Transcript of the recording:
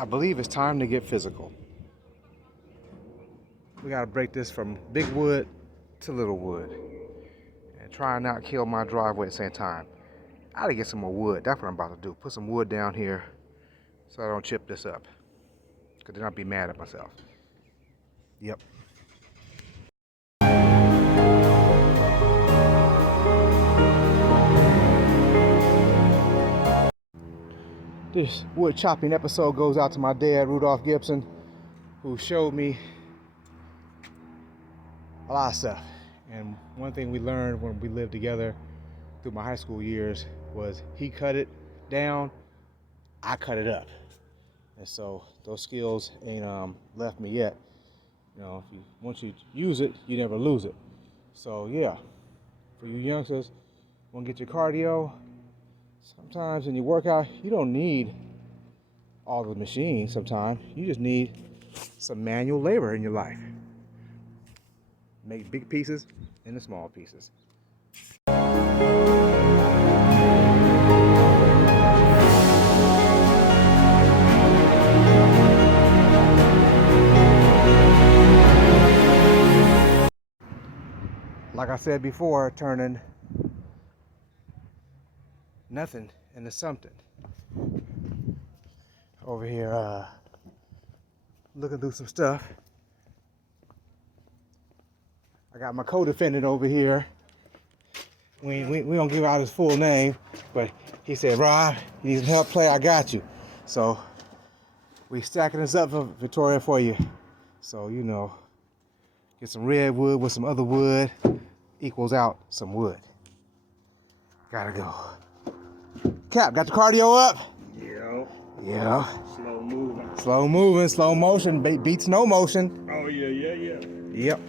I believe it's time to get physical. We gotta break this from big wood to little wood. And try and not kill my driveway at the same time. I gotta get some more wood. That's what I'm about to do. Put some wood down here so I don't chip this up. Because then I'll be mad at myself. Yep. This wood chopping episode goes out to my dad, Rudolph Gibson, who showed me a lot of stuff. And one thing we learned when we lived together through my high school years was he cut it down, I cut it up. And so those skills ain't left me yet. You know, once you use it, you never lose it. So yeah, for you youngsters, want to get your cardio, sometimes when you work out, you don't need all the machines sometimes. You just need some manual labor in your life. Make big pieces into small pieces. Like I said before, turning nothing into something. Over here, looking through some stuff. I got my co-defendant over here. We don't give out his full name, but he said, Rob, you need some help, play, I got you. So we stacking this up for Victoria for you. So, you know, get some red wood with some other wood, equals out some wood. Gotta go. Cap, got the cardio up? Yeah. Yeah. Slow moving. Slow moving, slow motion, beats no motion. Oh, yeah. Yep.